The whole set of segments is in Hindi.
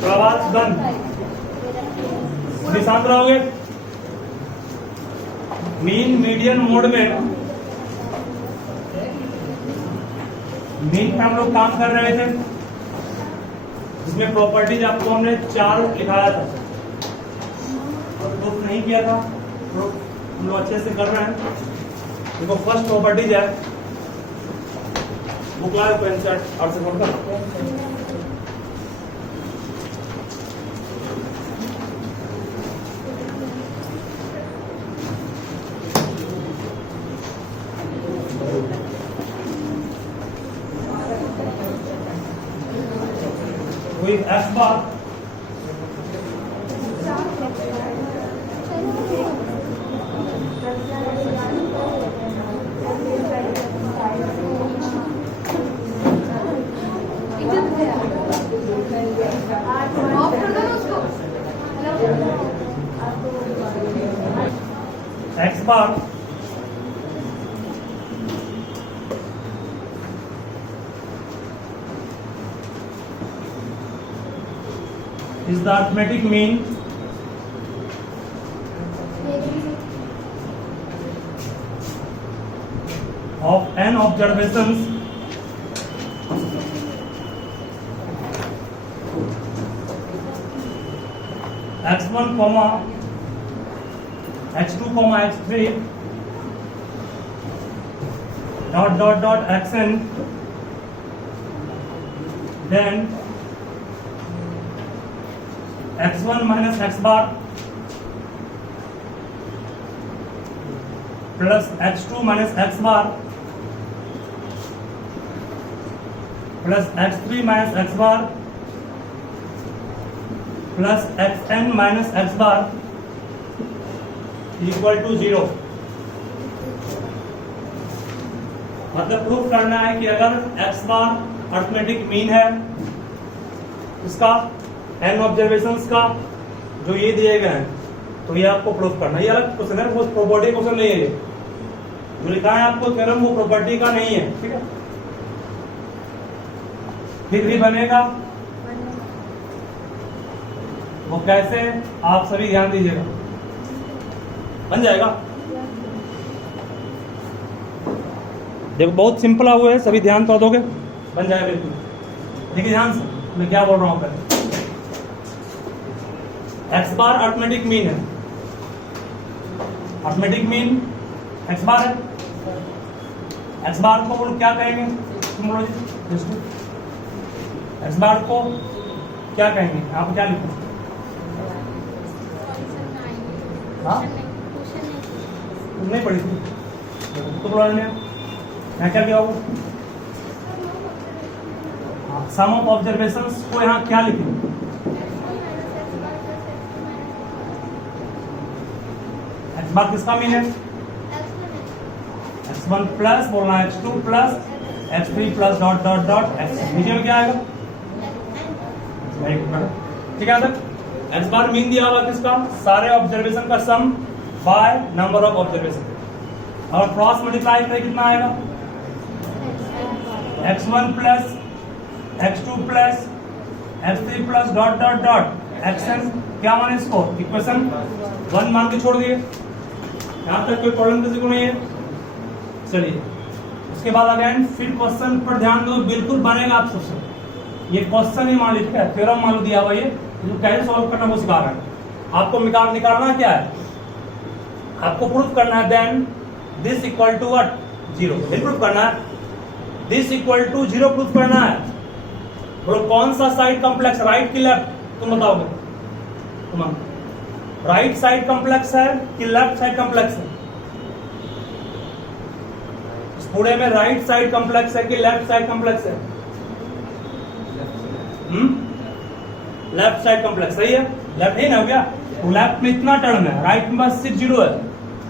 प्रवास गन शांत रहोगे। मीन मीडियन मोड में मीन पे हम लोग काम कर रहे थे, जिसमें प्रॉपर्टीज आपको हमने 4 लिखाया था और प्रूफ नहीं किया था। प्रूफ हम लोग अच्छे से कर रहे हैं। देखो फर्स्ट प्रॉपर्टीज है, बुक लाओ पेन सेट और से बोलकर with F bar X bar is the arithmetic mean of n observations x1, x2, x3 xn, then x1 minus x bar plus x2 minus x bar plus x3 minus x bar plus xn minus x bar equal to 0। मतलब प्रूफ करना है कि अगर x बार अर्थमेटिक मीन है इसका n ऑब्जर्वेशंस का जो ये दिए गए हैं, तो ये आपको प्रूफ करना है। ये अलग क्वेश्चन है, वो प्रॉपर्टी क्वेश्चन नहीं है। ये जो लिखा है आपको थ्योरम वो प्रॉपर्टी का नहीं है, ठीक है। फिर भी बनेगा वो कैसे, आप सभी ध्यान दीजिएगा, बन जाएगा। देखो बहुत सिंपल हुआ है, सभी ध्यान तो दोगे, बन जाएगा बिल्कुल। देखिए ध्यान से मैं क्या बोल रहा हूं पहले। एक्स बार अर्थमेटिक मीन है, अर्थमेटिक मीन एक्स बार है। एक्स बार को बोलो क्या कहेंगे, तुम बोलो जी एक्स बार को क्या कहेंगे, आप क्या लिखो? हाँ तुम नहीं पढ़ी थी तो बोला मैं क्या किया? सम ऑफ ऑब्जर्वेशंस को यहाँ क्या लिखेंगे? एक्स बार किसका मीन है? x1 प्लस बोलना x2 plus x3 plus dot dot dot x। नीचे में क्या आएगा? ठीक है सर, एक्स बार मीन दिया हुआ किसका? सारे ऑब्जर्वेशन का सम बाय नंबर ऑफ ऑब्जर्वेशन, और क्रॉस मल्टीप्लाई पे कितना आएगा? x1 plus x2 plus x3 plus dot dot dot xn। क्या माने इसको? इक्वेशन 1 मान के छोड़ दिए। यहां तक कोई प्रॉब्लम किसी को नहीं है? चलिए उसके बाद अगेन फिर क्वेश्चन पर ध्यान दो, बिल्कुल बनेगा आप सबसे। ये क्वेश्चन ही मान लीजिए, ठीक है, थ्योरम मान लो दिया हुआ, ये जो कैसे सॉल्व करना वो सिखा रहा है आपको। निकालना क्या है आपको? प्रूफ करना है then this equal to what? 0। Proof करना है दिस इक्वल टू 0 प्रूफ करना है। बोलो कौन सा साइड कॉम्प्लेक्स, राइट की लेफ्ट? तुम बताओगे। तुम राइट साइड कॉम्प्लेक्स है कि लेफ्ट साइड कॉम्प्लेक्स है? इस पूरे में राइट साइड कॉम्प्लेक्स है कि लेफ्ट साइड कॉम्प्लेक्स है? लेफ्ट साइड कॉम्प्लेक्स, सही है। लेफ्ट ही ना हो गया, तो लेफ्ट में इतना टर्म है, राइट में बस सिर्फ 0 है।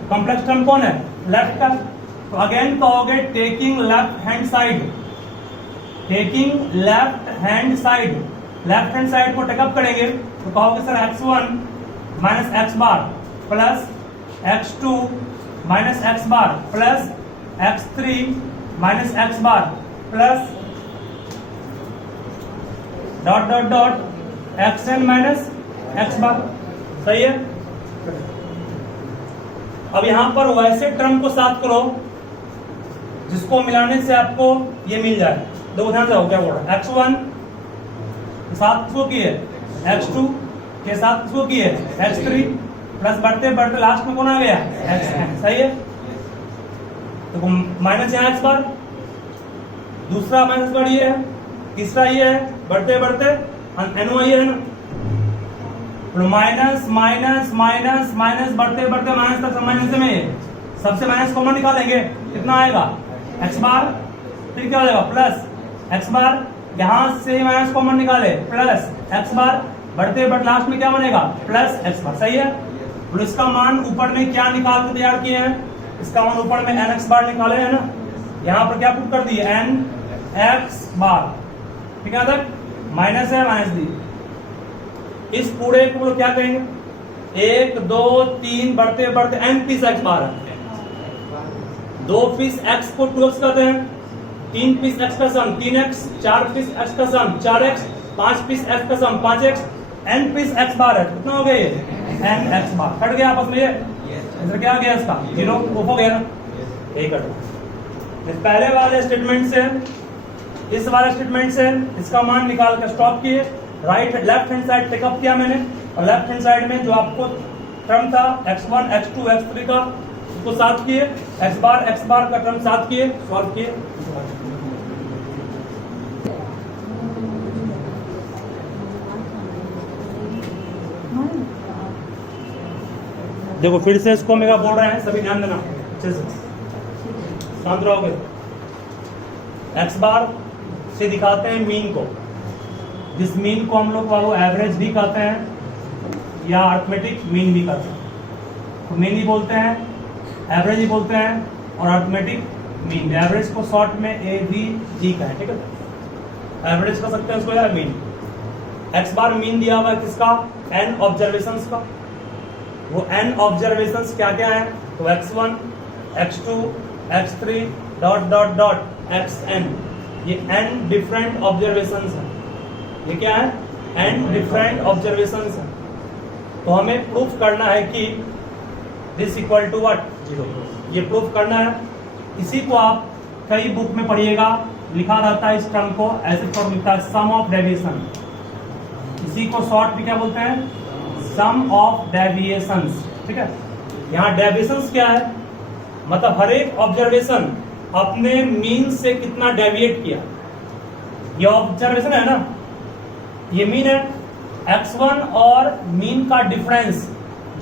कॉम्प्लेक्स टर्म कौन है? लेफ्ट का। तो अगेन कहोगे taking left hand side, taking left hand side, left hand side को टेकअप करेंगे तो कहोगे sir x1 minus x bar plus x2 minus x bar plus x3 minus x bar plus dot dot dot x n minus x bar. सही है। अब यहां पर वैसे टर्म को साथ करो जिसको मिलाने से आपको ये मिल जाए। दो ध्यान रखो क्या बोल रहा है। x1 के साथ किसको किए x2 के साथ किसको किए x3 प्लस बढ़ते बढ़ते लास्ट में कौन आ गया xn। सही है। तो माइनस यहाँ x बार, दूसरा माइनस बार ये है, तीसरा ये है, बढ़ते बढ़ते एनो ये है ना, माइनस माइनस माइनस माइनस बढ़ते बढ़ते माइनस तक माइनस में ये सबसे माइनस कॉमन निकालेंगे कितना आएगा x बार, फिर क्या हो जाएगा प्लस x बार, यहां से माइनस कॉमन निकाले प्लस x बार, बढ़ते बढ़ते लास्ट में क्या बनेगा प्लस x बार। सही है। तो इसका मान ऊपर में क्या निकाल के तैयार किए हैं, इसका मान ऊपर में n x बार निकाले है ना, यहाँ पर क्या पुट कर दिए n x बार। ठीक है तक माइनस है माइनस दी, इस पूरे को क्या कहेंगे 1 2 3 बढ़ते बढ़ते n पीस x बार है। 2 पीस x को 2x कहते हैं, 3 पीस x का सम 3x, 4 पीस x का सम 4x, 5 पीस x का सम 5x, n पीस x बार है। कितना हो गया ये n x बार। कट गया आपस में ये, इधर क्या गया इसका 0 हो गया ना, यही कट गया। पहले वाले स्टेटमेंट से इस वाले स्टेटमेंट से इसका मान निकाल कर स्टॉप किए, right left hand side take up किया मैंने, और लेफ्ट हैंड साइड में जो आपको टर्म था x1 x2 x3 का उसको साथ किए, x बार का टर्म साथ किए, सॉल्व किए। देखो फिर से इसको मेरा बोल रहे हैं, सभी ध्यान देना अच्छे से, शांत रहोगे। x बार से दिखाते हैं मीन को, जिस मीन को हम लोग वो एवरेज भी कहते हैं या अर्थमेटिक मीन भी कहते हैं। तो मीन ही बोलते हैं, एवरेज ही बोलते हैं, और अर्थमेटिक मीन। एवरेज को शॉर्ट में AVG का है। ठीक है, एवरेज कर सकते हैं उसको या मीन। x बार मीन दिया हुआ है किसका n ऑब्जर्वेशंस का। वो n ऑब्जर्वेशंस क्या क्या है, तो x1 x2 x3 dot dot dot xn, ये n डिफरेंट ऑब्जर्वेशंस है। ये क्या है n डिफरेंट ऑब्जर्वेशंस है। तो हमें प्रूफ करना है कि दिस इक्वल टू व्हाट 0, ये प्रूफ करना है। इसी को आप कई बुक में पढ़िएगा, लिखा रहता है इस टर्म को ऐसे फॉर्म लिखता है सम ऑफ डेविएशन। इसी को शॉर्ट में क्या बोलते हैं सम ऑफ डेविएशंस। ठीक है, यहाँ डेविएशंस क्या है, मतलब हर एक ऑब्जर्वेशन अपने मीन से कितना डेविएट किया। ये ऑब्जर्वेशन है ना, ये मीन है, x1 और मीन का डिफरेंस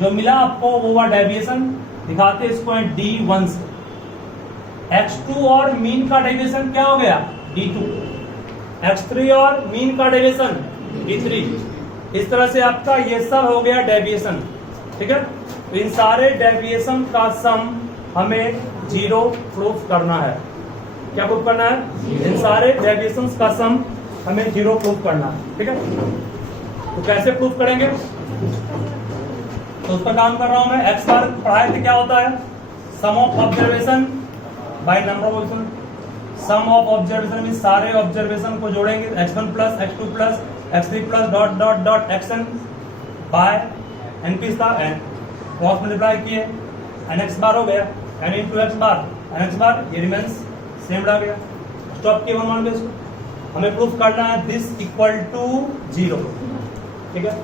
जो मिला आपको वो हुआ डेविएशन, दिखाते इसको है D1 से। x2 और मीन का डेविएशन क्या हो गया D2, x3 और मीन का डेविएशन D3। इस तरह से आपका ये सब हो गया डेविएशन। ठीक है, तो इन सारे डेविएशन का सम हमें 0 प्रूफ करना है। क्या प्रूफ करना है, इन सारे डेविएशन का सम हमें 0 प्रूफ करना है। ठीक है, तो कैसे प्रूफ करेंगे, तो उस पर काम कर रहा हूं मैं। x बार पढ़ाए थे क्या होता है, sum of observation by number of observation. Sum of observation में सारे ऑब्जर्वेशन को जोड़ेंगे, x1 plus x2 plus x3 plus dot dot dot xn by n पीस था n क्रॉस मल्टीप्लाई किए, nx बार हो गया, n into x bar, nx bar ये रिमेंस सेम रह गया। स्टॉप किए मान लो, हमें प्रूफ करना है दिस इक्वल टू 0। ठीक है,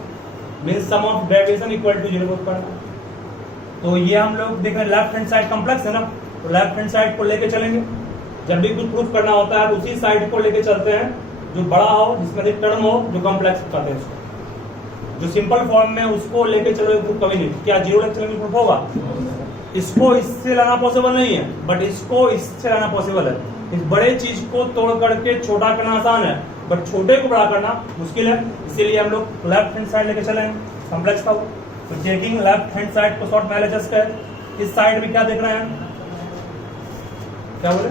means sum of deviation equal to 0 proof करना। तो ये हम लोग देख रहे हैं लेफ्ट हैंड साइड कॉम्प्लेक्स है ना, तो लेफ्ट हैंड साइड को लेके चलेंगे। जब भी कुछ प्रूफ करना होता है उसी साइड को लेके चलते हैं जो बड़ा हो, जिसमें एक टर्म हो, जो कॉम्प्लेक्स कहते हैं उसको। जो सिंपल फॉर्म में उसको लेके चलोगे प्रूफ कभी नहीं। क्या 0 लेके चलेंगे प्रूफ होगा, इसको इससे लाना पॉसिबल नहीं है, बट इसको इससे लाना पॉसिबल है। इस बड़े चीज को तोड़ करके छोटा करना आसान है, बट छोटे को बड़ा करना मुश्किल है। इसीलिए हम लोग लेफ्ट हैंड साइड लेके चले कॉम्प्लेक्स का। तो टेकिंग लेफ्ट हैंड साइड को शॉर्ट में LHS कर, इस साइड में क्या देख रहे हैं, क्या बोले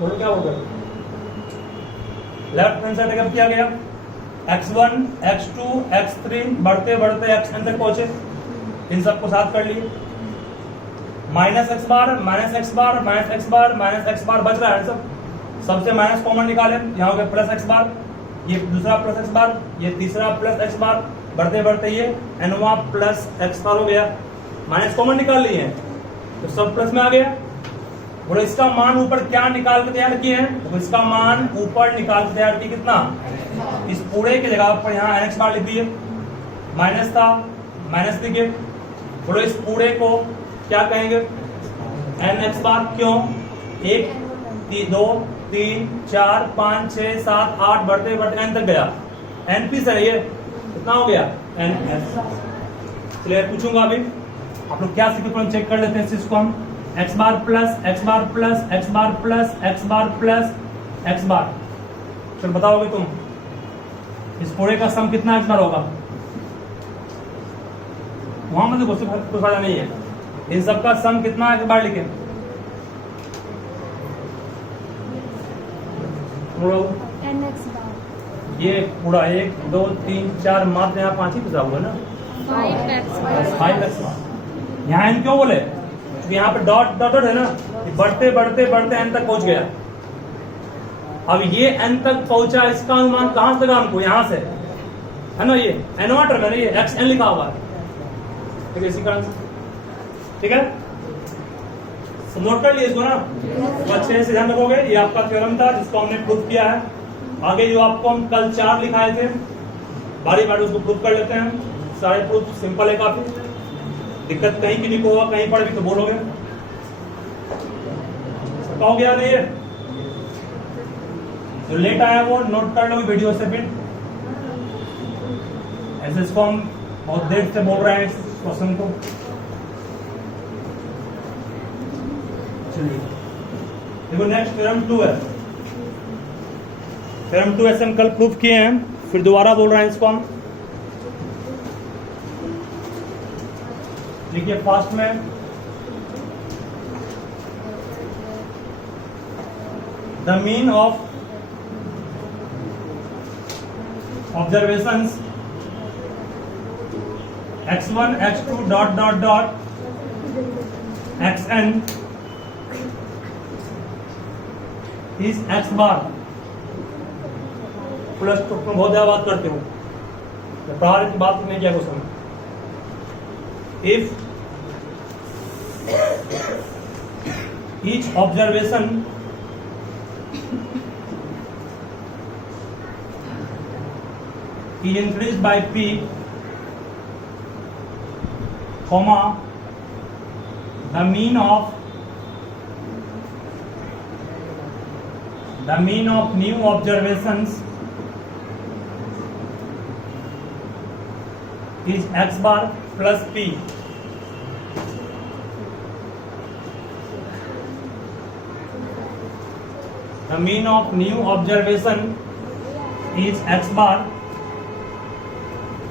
बोलो क्या बोल रहे, लेफ्ट हैंड साइड कब किया गया, x1 x2 x3 बढ़ते बढ़ते xn तक पहुंचे। इन सबको साथ कर लिए, माइनस एक्स बार माइनस एक्स बार माइनस एक्स बार माइनस एक्स बार बच रहा है सब। सबसे माइनस कॉमन निकाले, यहाँ हो गया प्लस एक्स बार, ये दूसरा प्लस एक्स बार, ये तीसरा प्लस एक्स बार, बढ़ते बढ़ते ये एनवा प्लस एक्स बार हो गया। माइनस कॉमन निकाल लिए तो सब प्लस में आ गया। बोलो इसका मान ऊपर क्या निकाल के तैयार किए हैं, तो इसका मान ऊपर निकाल के तैयार किए कितना, इस पूरे की जगह पर यहाँ एन एक्स बार लिख दिए, माइनस था माइनस लिखे। बोलो इस पूरे को क्या कहेंगे, एन एक्स बार। क्यों, 1 2 3 4 5 6 7 8 बढ़ते बढ़ते एन तक गया, एन पी से ये कितना हो गया, एन एस। चलिए पूछूंगा अभी, आप लोग क्या सीखे चेक कर लेते हैं इस चीज को हम। X bar plus x bar plus x bar plus x bar plus x बार, चलो बताओगे तुम इस पूरे का सम कितना एक्स बार होगा। वहां मुझे कुछ फायदा नहीं है, इन सबका सम कितना एक्स बार लिखे, ये पूरा 1 2 3 4 मात्र यहाँ 5 ही बचा हुआ ना, 5 एक्स बार। यहाँ एन क्यों बोले, क्योंकि यहाँ पे डॉट डॉट डॉट है ना, बढ़ते बढ़ते बढ़ते एन तक पहुंच गया। अब ये एन तक पहुंचा, इसका अनुमान कहां से लगा हमको, यहाँ से है ना, ये एनवाटर में ये एक्स एन लिखा हुआ है, ठीक है, इसी कारण से, ठीक है, नोट कर लिए इसको ना, तो अच्छे से ध्यान रखोगे। ये आपका थ्योरम था जिसको हमने प्रूफ किया है। आगे जो आपको हम कल 4 लिखाए थे, बारी बारी उसको प्रूफ कर लेते हैं। सारे प्रूफ सिंपल है काफी, दिक्कत कहीं की नहीं होगा, कहीं पर भी तो बोलोगे कहोगे यार ये जो लेट आया वो नोट कर लो वीडियो से, फिर ऐसे इसको हम बहुत देर से बोल रहे हैं इस क्वेश्चन को। चलिए देखो नेक्स्ट थ्योरम 2 है, थ्योरम 2 ऐसे हम कल प्रूफ किए हैं, फिर दोबारा बोल रहे हैं इसको हम। लिखिए फास्ट में, the mean of observations x1 x2 dot dot dot xn is x bar plus two. बहुत ज्यादा बात करते हो, पढ़ा की बात नहीं किया question. If each observation is increased by p, comma, the mean of new observations is x bar plus p. The mean of new observation is x bar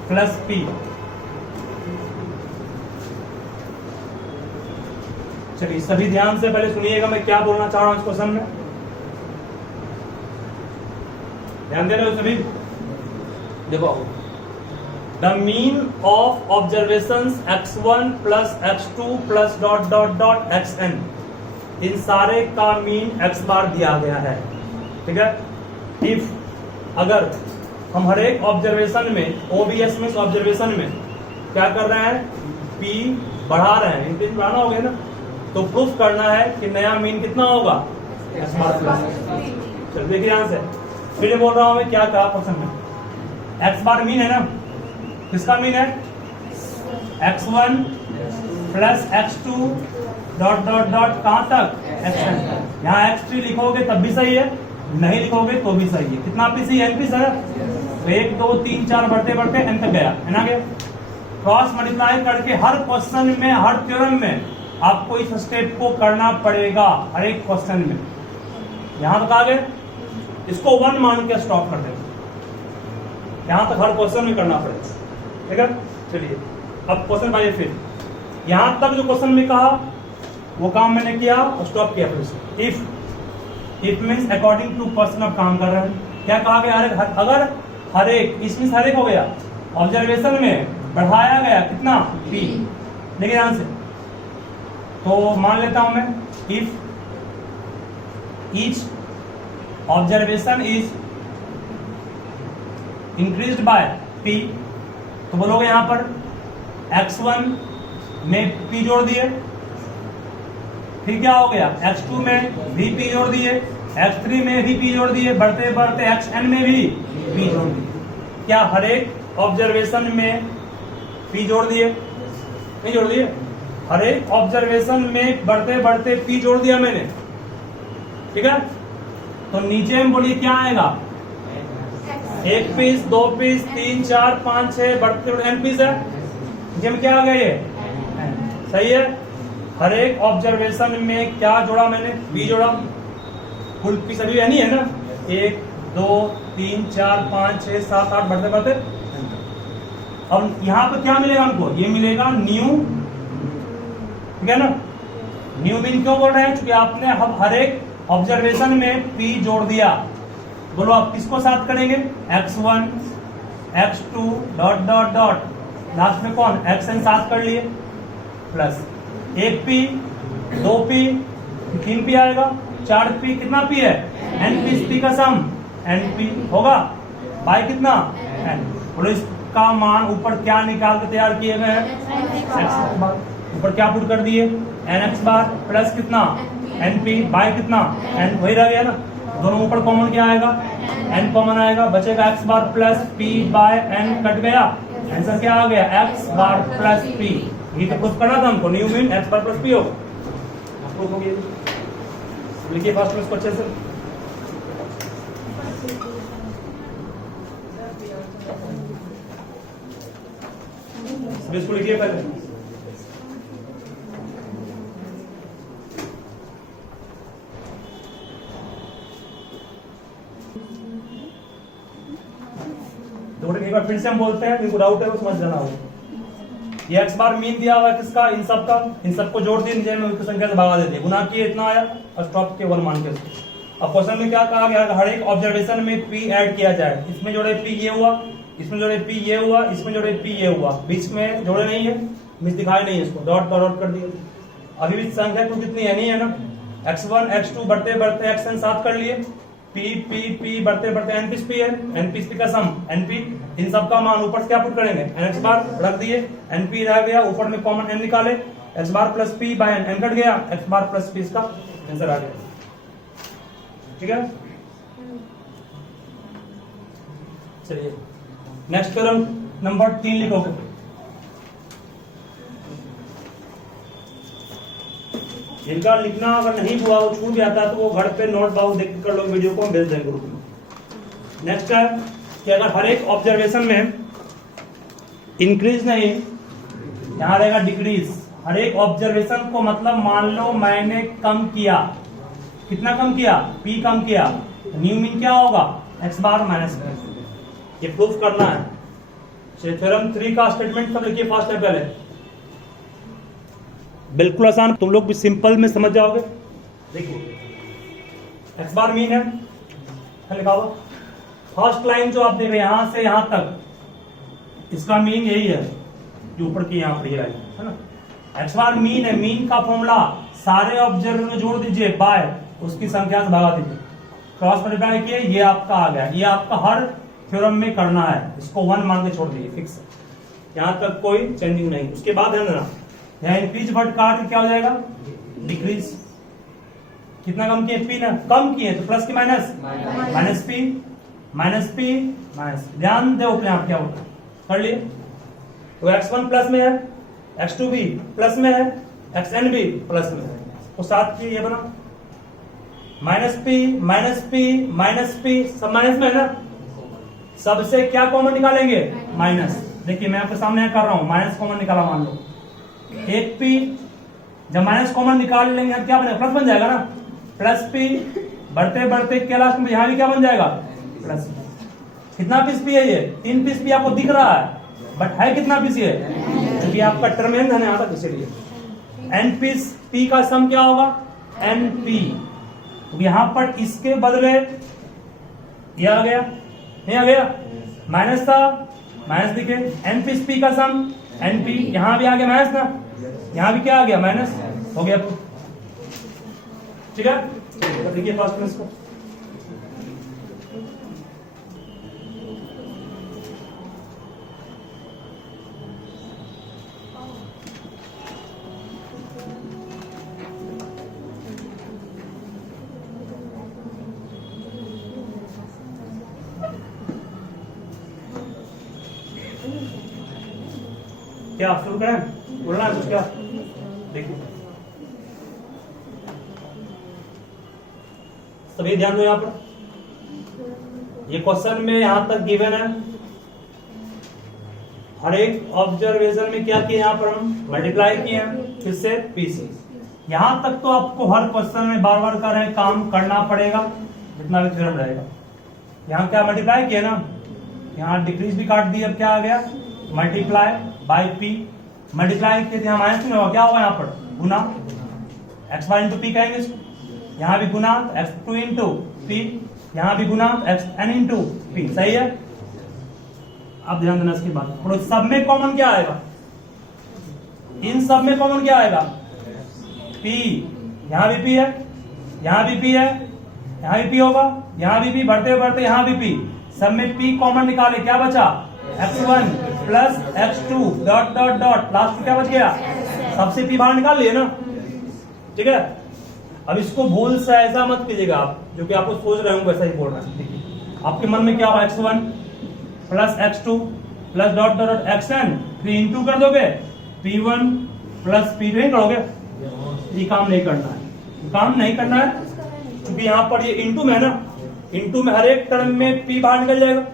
plus p. चलिए सभी ध्यान से पहले सुनिएगा मैं क्या बोलना चाह रहा हूं इस क्वेश्चन में, ध्यान दे रहे हो सभी। देखो, the mean of observations x1 plus x2 plus dot dot dot xn, इन सारे का मीन x बार दिया गया है, ठीक है। इफ अगर हम हर एक ऑब्जर्वेशन में, ओबीएस में ऑब्जर्वेशन में क्या कर रहे हैं, p बढ़ा रहे हैं, इंक्रीज बढ़ाना हो गया ना, तो प्रूफ करना है कि नया मीन कितना होगा, x बार प्लस। चलो देखिए यहां से फिर बोल रहा हूं मैं क्या कहा क्वेश्चन में, x बार मीन है ना, किसका मीन है, x1 plus x2 dot dot dot कहां तक, xn। यहाँ x3 लिखोगे तब भी सही है, नहीं लिखोगे तो भी सही है। कितना P C, N P sir, 1 2 3 4 बढ़ते बढ़ते एन तक गया है ना। क्रॉस मल्टीप्लाई करके हर क्वेश्चन में, हर थ्योरम में आपको इस स्टेप को करना पड़ेगा, हर एक क्वेश्चन में। यहां तक आ गए, इसको 1 मान के स्टॉप कर देंगे, यहां तक हर क्वेश्चन में करना पड़ेगा, ठीक है। चलिए अब क्वेश्चन पाइए, फिर यहां तक जो क्वेश्चन में कहा वो काम मैंने किया और स्टॉप किया। फिर if means according to person अब काम कर रहे हैं। क्या कहा गया, अगर हर एक, इसमें हर एक हो गया, ऑब्जर्वेशन में बढ़ाया गया कितना, p। देखिए ध्यान से, तो मान लेता हूं मैं, if each observation is increased by P, तो बोलोगे यहां पर x1 में P जोड़ दिए, फिर क्या हो गया x2 में भी P जोड़ दिए, x3 में भी P जोड़ दिए, बढ़ते बढ़ते xn में भी P जोड़ दिए। क्या हर एक ऑब्जर्वेशन में P जोड़ दिए? नहीं जोड़ दिए? हर एक ऑब्जर्वेशन में बढ़ते बढ़ते P जोड़ दिया मैंने, ठीक है। तो नीचे में बोलिए क्या आएगा, 1 पीस, 2 पीस, 3, 4, 5, 6 बढ़ते बढ़ते n पीस है, नीचे में क्या आ गया ये, सही है। हर एक ऑब्जर्वेशन में क्या जोड़ा मैंने, B जोड़ा, फुल पीस अभी नहीं है ना, 1, 2, 3, 4, 5, 6, 7, 8 बढ़ते बढ़ते। अब यहाँ पे क्या मिलेगा हमको, ये मिलेगा न्यू, ठीक है ना। न्यू मीन क्यों बोल रहे हैं, क्योंकि आपने हर एक ऑब्जर्वेशन में P जोड़ दिया। बोलो आप किसको साथ करेंगे, x1, x2 dot dot dot, last में कौन, xn साथ कर लिए, प्लस 1p, 2p, 3p आएगा, 4p, कितना p है, np, p का सम np होगा बाय कितना n। बोलो इसका मान ऊपर क्या निकाल के तैयार किए गए हैं, ऊपर क्या पुट कर दिए, nx बार प्लस कितना np बाय कितना n, वही रह गया ना। दोनों ऊपर कॉमन क्या आएगा, n कॉमन आएगा, बचेगा x bar plus p by n, cut गया, आंसर क्या आ गया, x बार प्लस p। ये तो प्रूफ करना था हमको, new mean x bar plus p हो, प्रूफ हो गया। लिखिए फर्स्ट में इसको अच्छे से, इसको लिखिए पहले। एक बार फिर से हम बोलते हैं, इनको डाउट है वो समझ जाना होगा। ये x बार मीन दिया हुआ है किसका, इन सब का, इन सबको जोड़ दिए, नीचे में उनकी संख्या से भगा देते, गुना किए इतना आया और स्टॉप के 1 मान के। अब क्वेश्चन में क्या कहा गया, हर एक ऑब्जर्वेशन में P ऐड किया जाए, इसमें जोड़े P ये हुआ, इसमें जोड़े P ये हुआ, इसमें जोड़े P ये हुआ, बीच में जोड़े नहीं है, बीच दिखाई नहीं है, इसको डॉट डॉट कर दिया। अभी भी संख्या क्यों कितनी है, नहीं है ना, x1 x2 बढ़ते बढ़ते xn साथ कर लिए, P P P बढ़ते बढ़ते n पीस P है, n पीस P का सम np, इन सब का मान ऊपर से क्या पुट करेंगे, nx बार रख दिए, np रह गया, ऊपर में कॉमन n निकाले, x bar plus p by n cut गया, x बार प्लस p इसका आंसर आ गया, ठीक है। चलिए नेक्स्ट थ्योरम नंबर 3 लिखोगे। इनका लिखना अगर नहीं हुआ, वो छूट जाता है तो वो घर पे नोट बाउस देख कर लो, वीडियो को हम भेज देंगे ग्रुप में। नेक्स्ट है कि अगर हर एक ऑब्जर्वेशन में इंक्रीज नहीं, यहां रहेगा डिक्रीज। हर एक ऑब्जर्वेशन को मतलब मान लो मैंने कम किया, कितना कम किया, P कम किया, न्यू मीन क्या होगा, x बार माइनस p। ये प्रूफ करना है। चलिए थ्योरम 3 का स्टेटमेंट सब लिखिए फर्स्ट है पहले, बिल्कुल आसान, तुम लोग भी सिंपल में समझ जाओगे। देखिए x बार मीन है, लिखा हुआ फर्स्ट लाइन जो आप देख रहे हैं यहां से यहां तक, इसका मीन यही है जो ऊपर की यहां पर ये लाइन है ना। x बार मीन है, मीन का फॉर्मूला सारे ऑब्जर्वर में जोड़ दीजिए बाय उसकी संख्या से भगा दीजिए, क्रॉस मल्टीप्लाई किए, ये आपका आ गया। ये आपका हर थ्योरम में करना है, इसको 1 मान के छोड़ दीजिए फिक्स, यहां तक कोई चेंजिंग नहीं। उसके बाद है ना यहाँ इंक्रीज बट काट क्या हो जाएगा, डिक्रीज। कितना कम किए, P ना कम किए तो प्लस की minus, minus P minus P minus, ध्यान दो अपने आप क्या होता है, कर लिए। तो x1 प्लस में है, x2 भी प्लस में है, xn भी प्लस में है, तो साथ की ये बना minus P minus P minus P, सब माइनस में है ना, सबसे क्या कॉमन निकालेंगे, माइनस। देखिए मैं आपके सामने कर रहा हूं, माइनस कॉमन निकाला, मान लो 1p, जब माइनस कॉमन निकाल लेंगे क्या बनेगा, प्लस बन जाएगा ना, प्लस p, बढ़ते बढ़ते क्या लास्ट में यहां भी क्या बन जाएगा, प्लस। कितना पीस p है, ये 3 पीस p आपको दिख रहा है, बट है कितना पीस ये, क्योंकि आपका टर्म है ना आता, इसलिए n पीस p का सम क्या होगा, np। तो यहां पर इसके बदले ये आ गया, नहीं आ गया, माइनस था, माइनस दिखे, n पीस p का सम np, यहां भी आ गया माइनस ना, यहां भी क्या आ गया, माइनस हो गया, ठीक है। देखिए फर्स्ट में इसको क्या शुरू करें, बोलना है कुछ क्या? देखिए सभी ध्यान दो यहाँ पर, ये क्वेश्चन में यहां तक गिवन है, हर एक ऑब्जर्वेशन में क्या किया यहाँ पर हम मल्टीप्लाई किए हैं फिर से पीसी। यहां तक तो आपको हर क्वेश्चन में बार बार कर रहे काम करना पड़ेगा जितना भी थ्योरम रहेगा। यहाँ क्या मल्टीप्लाई किया ना, यहाँ डिक्रीज भी काट दी, अब क्या आ गया मल्टीप्लाई बाय पी, मल्टीप्लाई किए यहाँ माइनस में होगा, क्या होगा यहाँ पर गुना, एक्स बार इंटू पी कहेंगे इसको, यहाँ भी गुना एक्स टू इंटू पी, यहाँ भी गुना एक्स एन इंटू पी, सही है। अब ध्यान देना इसके बाद, और सब में कॉमन क्या आएगा, इन सब में कॉमन क्या आएगा पी, यहाँ भी पी है, यहाँ भी पी है, यहाँ भी पी होगा, यहाँ भी पी, बढ़ते बढ़ते यहाँ भी पी, सब में पी कॉमन निकाले, क्या बचा x1 plus x2 dot dot dot, last में क्या बच गया, सबसे पी बाहर निकाल लिए ना, ठीक है। अब इसको भूल से ऐसा मत कीजिएगा आप, जो कि आपको सोच रहे होंगे वैसा ही बोल रहे हैं। देखिए आपके मन में क्या होगा, x1 plus x2 plus dot dot dot xn, फिर इंटू कर दोगे p1 प्लस p2 करोगे, ये काम नहीं करना है, काम नहीं करना है, क्योंकि यहाँ पर ये इंटू में है ना, इंटू में हर एक टर्म में p बाहर निकल जाएगा,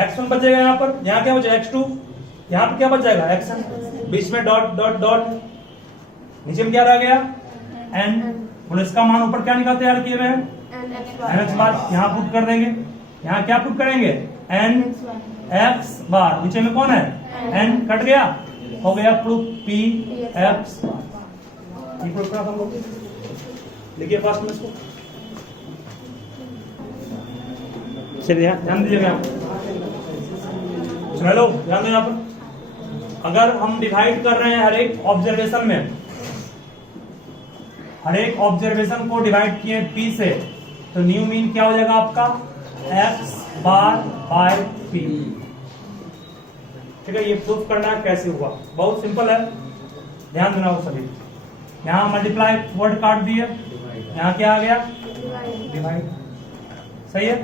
x1 बच जाएगा, यहाँ पर यहाँ क्या बचेगा x2, यहाँ पर क्या बच जाएगा xn, बीच में डॉट डॉट डॉट, नीचे में क्या रह गया n, और इसका मान ऊपर क्या निकालते हैं किए हुए हैं n x बार, यहाँ पुट कर देंगे, यहाँ क्या पुट करेंगे n x बार, नीचे में कौन है n, कट गया, हो गया प्रूफ p x बार, ये प्रूफ करा हम लोग, लिखिए फास्ट में इसको, चलिए ध्यान दीजिएगा, चलो ध्यान दो यहाँ पर, अगर हम डिवाइड कर रहे हैं हर एक ऑब्जर्वेशन में, हर एक ऑब्जर्वेशन को डिवाइड किए p से, तो न्यू मीन क्या हो जाएगा आपका x बार बाय p, ठीक है। ये प्रूफ करना कैसे हुआ, बहुत सिंपल है, ध्यान देना वो सभी। यहाँ मल्टीप्लाई वर्ड काट दिए, यहाँ क्या आ गया डिवाइड, सही है।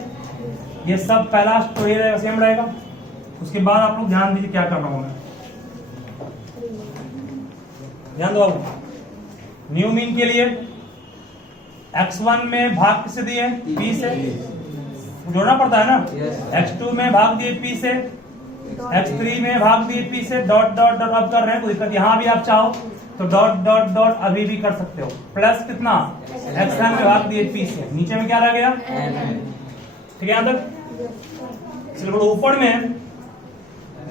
ये सब पहला स्टोरी रहेगा, सेम रहेगा, उसके बाद आप लोग ध्यान दीजिए क्या कर रहा हूं मैं, ध्यान दो। न्यू मीन के लिए x1 में भाग किससे दिए p से, जोड़ना पड़ता है ना, x2 में भाग दिए p से, x3 में भाग दिए p से, डॉट डॉट डॉट अब कर रहे हैं, कोई दिक्कत, यहाँ भी आप चाहो तो डॉट डॉट डॉट अभी भी कर सकते हो, प्लस कितना x1 में भाग दिए p से, नीचे में क्या रह गया, ठीक है। यहाँ तक चलो, ऊपर में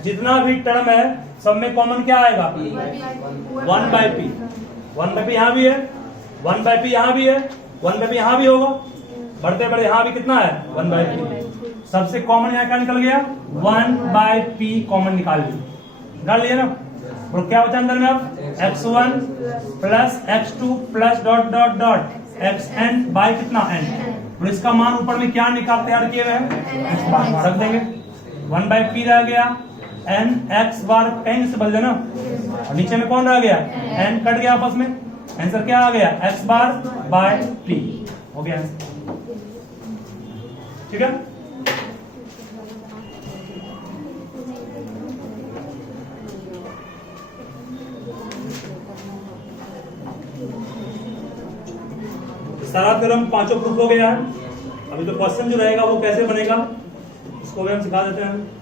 जितना भी टर्म है सब में कॉमन क्या आएगा 1 बाई पी, 1 बाई पी यहाँ भी है, 1 बाई पी यहाँ भी है, 1 बाई पी यहाँ भी होगा, बढ़ते बढ़ते यहाँ भी कितना है 1 बाई पी, सबसे कॉमन यहाँ क्या निकल गया 1 बाई पी कॉमन निकाल लिया ना, और क्या बचा अंदर में अब x1 plus x2 plus dot dot dot xn by कितना n, और इसका मान ऊपर में क्या निकालते हैं किए हुए हैं x बार रख देंगे, 1 बाई पी रह गया, n x बार कहीं से बदल देना, और नीचे में कौन रह गया n, कट गया आपस में, आंसर क्या आ गया x बार बाय p, हो गया आंसर, ठीक है। सारा थ्योरम पांचों प्रूफ हो गया है। अभी तो क्वेश्चन जो रहेगा वो कैसे बनेगा उसको भी हम सिखा देते हैं।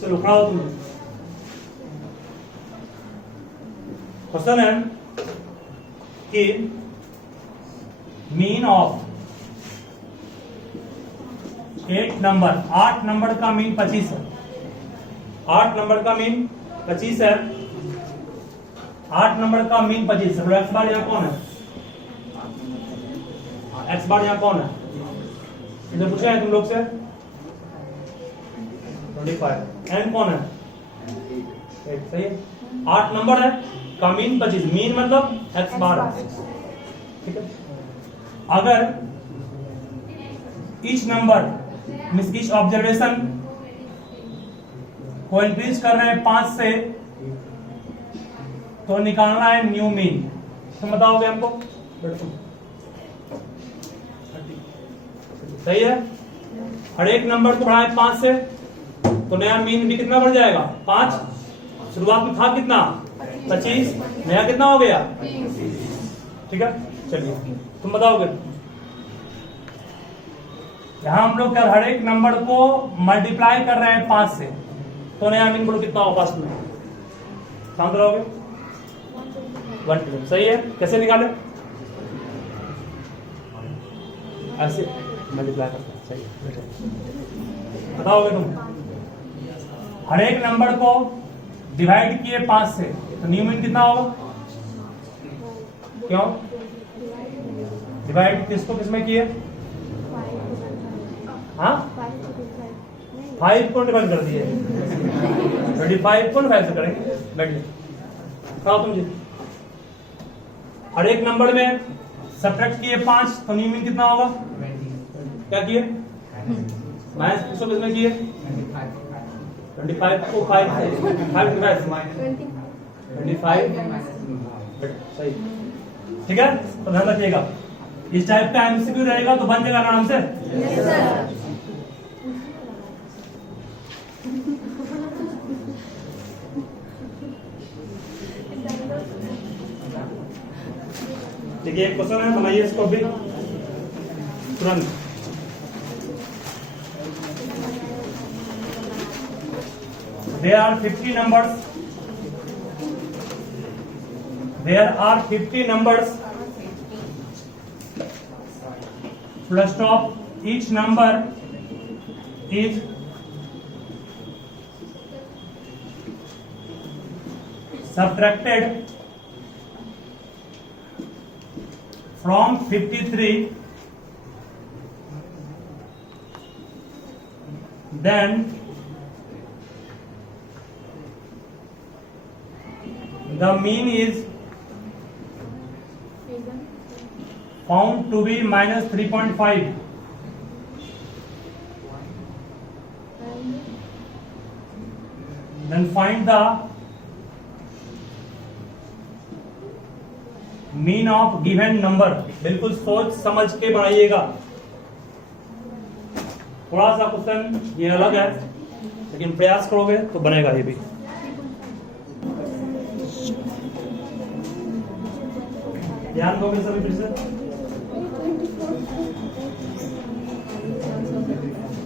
चलो खड़ा हो तुम। क्वेश्चन है कि मीन ऑफ 8 नंबर का मीन 25 है, 8 नंबर का मीन 25 है, 8 नंबर का मीन 25। चलो एक्स बार यहाँ कौन है? एक्स बार यहाँ कौन है? इधर पूछा है तुम लोग से 25। एन कौन है? 8। सही है। 8 नंबर है का मीन 25। मीन मतलब एक्स बार है। ठीक है। अगर each number means each observation को इंक्रीज कर रहे हैं 5 से, तो निकालना है न्यू मीन। तुम बताओगे हमको? सही है। हर एक नंबर को बढ़ाए 5 से, तो नया मीन भी कितना बढ़ जाएगा? 5। शुरुआत में था कितना? 25। नया कितना हो गया? ठीक है। चलिए तुम बताओगे। यहां हम लोग हर एक नंबर को मल्टीप्लाई कर रहे हैं 5 से, तो नया मीन बोलो कितना होगा? फर्स्ट में शांत रहोगे। 120। सही है। कैसे निकाले? ऐसे मल्टीप्लाई करते हैं। सही है। बताओगे तुम? हर एक नंबर को डिवाइड किए 5 से, तो न्यू मीन कितना होगा? क्यों डिवाइड किसको किसमें किए? हाँ 5 को डिवाइड कर दिए। 25 को 5 से करेंगे। बैठिए। बताओ तुम जी। हर एक नंबर में सब्ट्रैक्ट किए 5, तो न्यू मीन कितना होगा? क्या किए? माइनस किसको किसमें किए? 25 को 5 से 5 25। सही। ठीक है। तो ध्यान रखिएगा, इस टाइप का एमसीक्यू रहेगा तो बन जाएगा आराम से। yes, sir। देखिए एक क्वेश्चन है, बनाइए इसको भी तुरंत। There are 50 numbers. There are 50 numbers. Full stop. Each number is subtracted from 53, then the mean is found to be minus 3.5. Then find the mean of given number. बिल्कुल सोच समझ के बनाइएगा। थोड़ा सा क्वेश्चन ये अलग है, लेकिन प्रयास करोगे तो बनेगा ये भी। ध्यान दोगे सभी फिर से।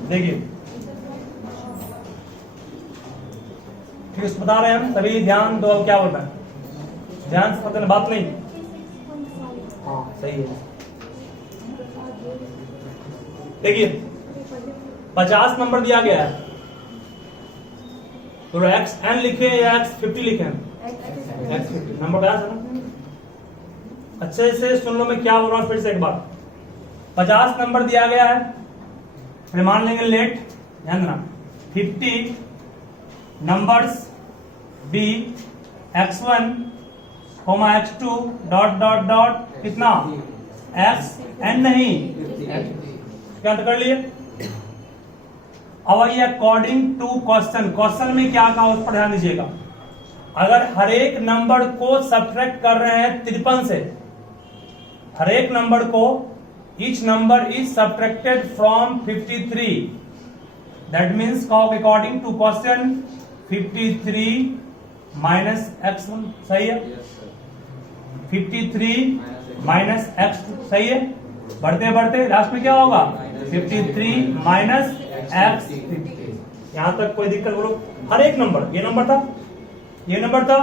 देखिए ठीक है, बता रहे हैं हम सभी। ध्यान दो। क्या बोल रहा है? ध्यान से पता बात नहीं। हाँ सही है। देखिए 50 नंबर दिया गया है, तो एक्स एन लिखे या एक्स 50 लिखे? एक्स 50 नंबर क्या था ना। अच्छे से सुन लो मैं क्या बोल रहा हूं फिर से एक बार। 50 नंबर दिया गया है, फिर मान लेंगे लेट। ध्यान देना 50 numbers be x1, x2 dot dot dot कितना x n नहीं क्या कर लिए। अब ये अकॉर्डिंग टू क्वेश्चन, क्वेश्चन में क्या कहा उस पर ध्यान दीजिएगा। अगर हर एक नंबर को सब्ट्रैक्ट कर रहे हैं 53 से, हर एक नंबर को each number is subtracted from 53, that means according to question 53 minus x1। सही है। 53 माइनस x2। सही है। बढ़ते बढ़ते लास्ट में क्या होगा? 53 माइनस x। यहां तक कोई दिक्कत बोलो? हर एक नंबर, ये नंबर था, ये नंबर था,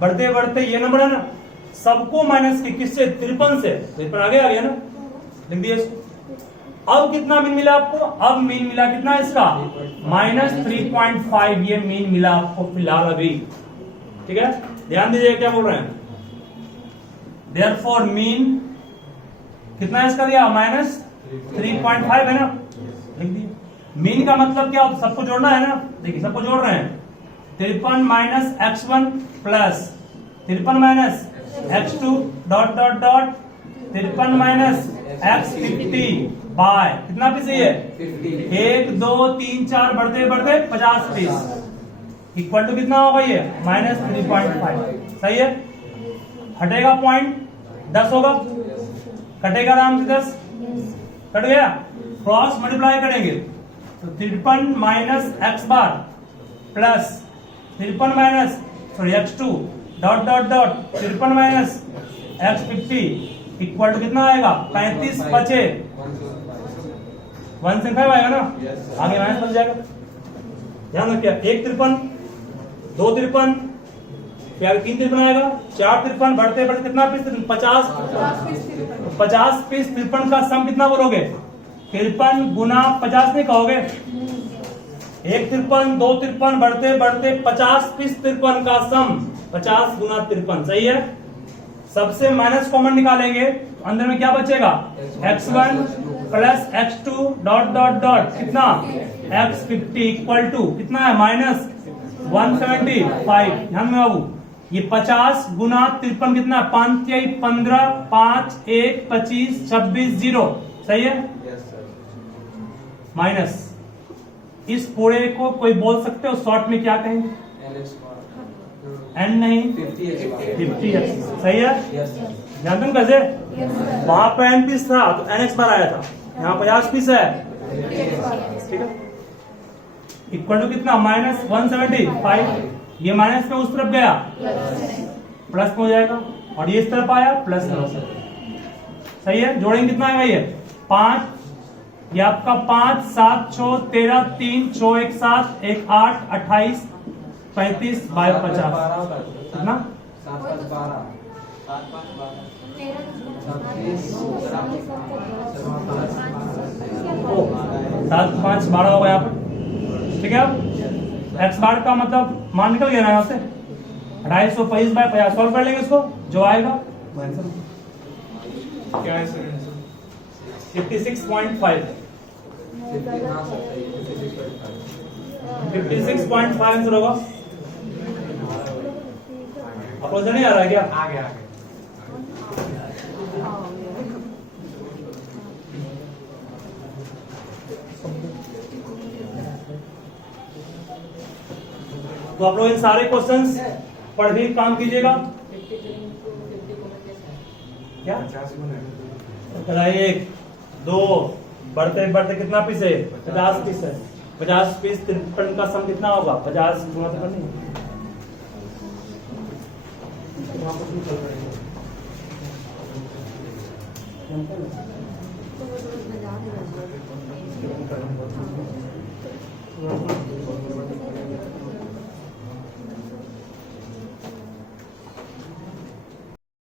बढ़ते बढ़ते ये नंबर है ना, सबको माइनस के किससे? 53 से। 53 आगे आ गया ना, लिख दिए इसको। अब कितना मीन मिला आपको? अब मीन मिला कितना इसका? माइनस 3.5 ये मीन मिला आपको फिलहाल अभी। ठीक है, ध्यान दीजिए क्या बोल रहे हैं। देयरफॉर मीन कितना है इसका दिया, -3.5 है ना, लिख दिए। मीन का मतलब क्या होता है, सबको जोड़ना है ना, देखिए सबको जोड़ रहे हैं। 53 minus x1 plus 53 minus x2 dot dot dot 53 minus x50 by कितना पीस है ये, 1 2 3 4 बढ़ते बढ़ते 50 पीस इक्वल टू कितना होगा ये, -3.5। सही है, हटेगा पॉइंट 10 होगा, कटेगा आराम से 10, कट गया। क्रॉस मल्टीप्लाई करेंगे तो 53 minus x bar plus 53 minus x2 dot dot dot 53 minus x50 equal to कितना आएगा, 35 बचे 175 आएगा ना, आगे माइनस बच जाएगा। ध्यान रखिए, 1 53 2 53 फिर 3 53 आएगा, 4 53 बढ़ते बढ़ते कितना पीस, 50 पीस 53 का सम कितना बोलोगे, 53 गुना 50 नहीं कहोगे, 1 53 2 53 बढ़ते बढ़ते 50 पीस 53 का सम 50 गुना 53। सही है, सबसे माइनस कॉमन निकालेंगे, अंदर में क्या बचेगा, x1 plus x2 dot dot dot कितना x50 इक्वल टू कितना है, -175। ध्यान में बाबू, ये 50 गुना 53 कितना, 5 3 15 5 1 25 26 0। सही है, माइनस इस पूरे को कोई बोल सकते हो शॉर्ट में क्या कहेंगे, n नहीं 50x। सही है, ध्यान तुम कैसे, वहां पर n पीस था तो nx बार आया था, यहाँ 50 पीस है, ठीक है। इक्वल टू कितना, -175। ये माइनस में उस तरफ गया प्लस में हो जाएगा, और ये इस तरफ आया प्लस में हो जाएगा। सही है, जोड़ेंगे कितना आएगा ये, 5, ये आपका 5 7 6 13 3 6 1 7 1 8 28 35 बाय 50 कितना, 7 5 12 हो गया यहाँ पर, ठीक है। एक्स बार का मतलब मान निकल गया ना यहाँ से, 250 बाय 50 सॉल्व कर लेंगे इसको, जो आएगा क्या है, 56.5 आंसर होगा। आपको नहीं आ रहा है क्या, आ गया। तो आप लोग इन सारे क्वेश्चंस पढ़ भी काम कीजिएगा। क्या 1 2 बढ़ते बढ़ते कितना पीस है, 50 पीस है, 50 पीस 53 का सम कितना होगा, 50 गुना तो नहीं,